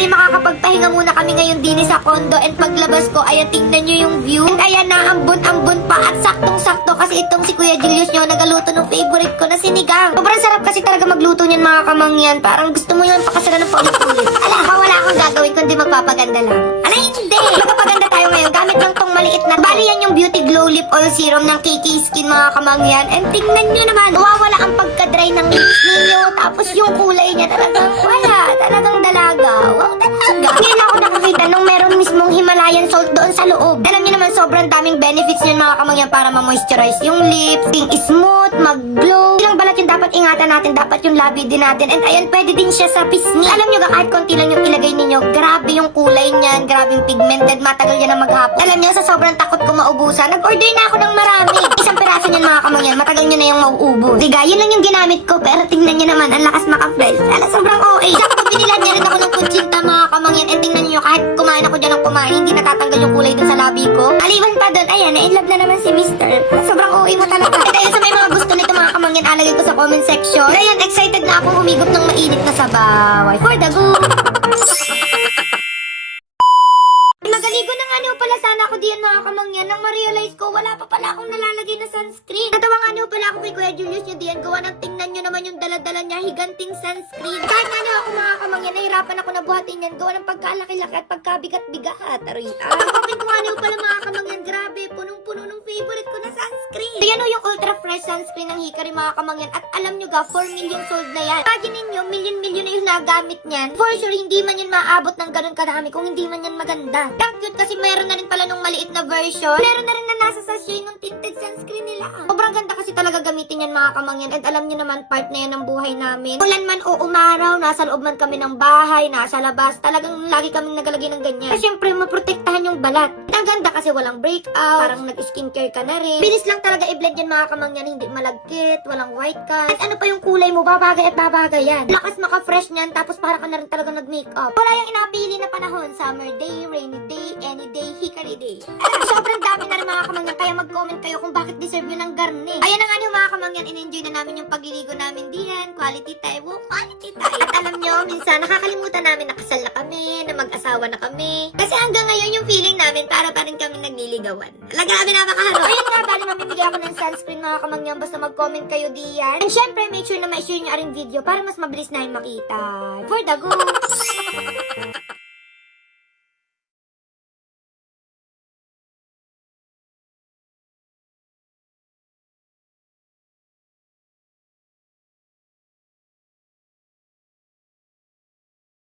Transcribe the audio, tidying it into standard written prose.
finally makakapagpahinga muna kami ngayon din sa condo, and paglabas ko, ayan, tingnan nyo yung view. And ayan na, ambon-ambon pa at saktong-sakto kasi itong si Kuya Julius nyo nagaluto ng favorite ko na sinigang. Sobrang sarap kasi talaga magluto niyan mga kamangyan. Parang gusto mo yan pakasara ng paulit-ulit. Wala akong gagawin kundi magpapaganda lang. Hindi! Magpapaganda tayo ngayon gamit lang tong maliit na. Bali yan yung Beauty Glow Lip Oil Serum ng KK Skin mga kamangyan. And tingnan nyo naman, nawawala ang pagka-dry ng lips ninyo. Tapos yung kulay niya talagang wala. Talagang dalaga. Wow, dalaga. Ngayon ako nakakita nung meron mismong Himalayan salt doon sa loob. Alam niyo naman, sobrang daming benefits yun mga kamangyan para ma-moisturize yung lips, being smooth, mag-glow. Ilang balat yung dapat ingatan natin, dapat yung labi din natin. And ayan, pwede din siya sa pisngi. Alam nyo kahit konti lang yung ilagay ninyo, grabe yung kulay niyan, grabe yung pigmented, matagal yan na maghapon. Alam nyo, sa sobrang takot ko maubusan, nag-order na ako ng marami. Isang piraso niyan mga kamangyan, matagal nyo na yung mauubos. Diga, yun lang yung ginamit ko, pero tingnan nyo naman, ang lakas maka-fresh. Sobrang OA. Sakto binilan niya rin ako ng kutsinta mga kamangyan, and tingnan nyo, kahit kumain ako dyan ng kumain, hindi natatanggal yung kulay dun sa labi ko. Aliwan pa dun, ayan, na-inlove na naman si Mister. Sobrang OA mo talaga. At ayun, sa may mga gusto nito mga kamangyan, alagay ko sa comment section. Ayan, excited na akong humigop ng mainit na sabaw. For the go! Magaligo na nga niyo pala sana ako diyan mga kamangyan nang ma-realize ko wala pa pala akong nalalagay na sunscreen. Natawa nga niyo pala ako kay Kuya Julius niyo diyan, gawa ng tingnan niyo naman yung daladala niya, higanting sunscreen. Kahit nga niyo ako mga kamangyan, nahirapan ako na buhatin yan, gawa ng pagkalaki-laki at pagkabigat-bigat. Aroy, okay ko nga niyo pala mga kamangyan, grabe, punong-puno ng favorite ko na sunscreen. So yan o yung ultra fresh sunscreen ng Hikari mga kamangyan, at alam niyo ga, 4 million sold na yan. Imagine niyo, million-million na yung nagamit niyan. For sure, hindi man yan maabot ng ganun kadami kung hindi man yan maganda. Ang cute kasi meron na rin pala nung maliit na version. Meron na rin na nasa sachet nung tinted sunscreen nila. Sobrang ganda kasi talaga gamitin yan mga kamangyan. At alam niyo naman, part na yan ng buhay namin. Ulan man o umaraw, nasa loob man kami ng bahay, nasa labas, talagang lagi kami nagalagay ng ganyan. Kasi syempre, maprotektahan yung balat. Ang ganda kasi walang breakout, parang nag-skincare ka na rin. Bilis lang talaga i-blend yan mga kamangyan, hindi malagkit, walang white cast. At ano pa yung kulay mo, babagay at babagay yan. Lakas maka-fresh niyan, tapos para ka na rin talaga nag-makeup. Wala yung inapili na panahon, summer day, rainy day, any day, Hikari day. Sobrang dami na rin mga kamangyan, kaya mag-comment kayo kung bakit deserve nyo ng garne. Ayan na nga nyo mga kamangyan, in-enjoy na namin yung pagliligo namin diyan, quality time, quality time. At alam nyo, minsan nakakalimutan namin na kasal na kami, na mag-asawa na kami. Kasi hanggang ngayon yung feeling namin para pa rin kami nagliligawan. Grabe, napakaharo. Ayun nga, bali mamimili ako ng sunscreen mga kamangyan, basta mag-comment kayo diyan. And syempre, make sure na ma-share nyo rin video para mas mabilis na yung makita. For the go!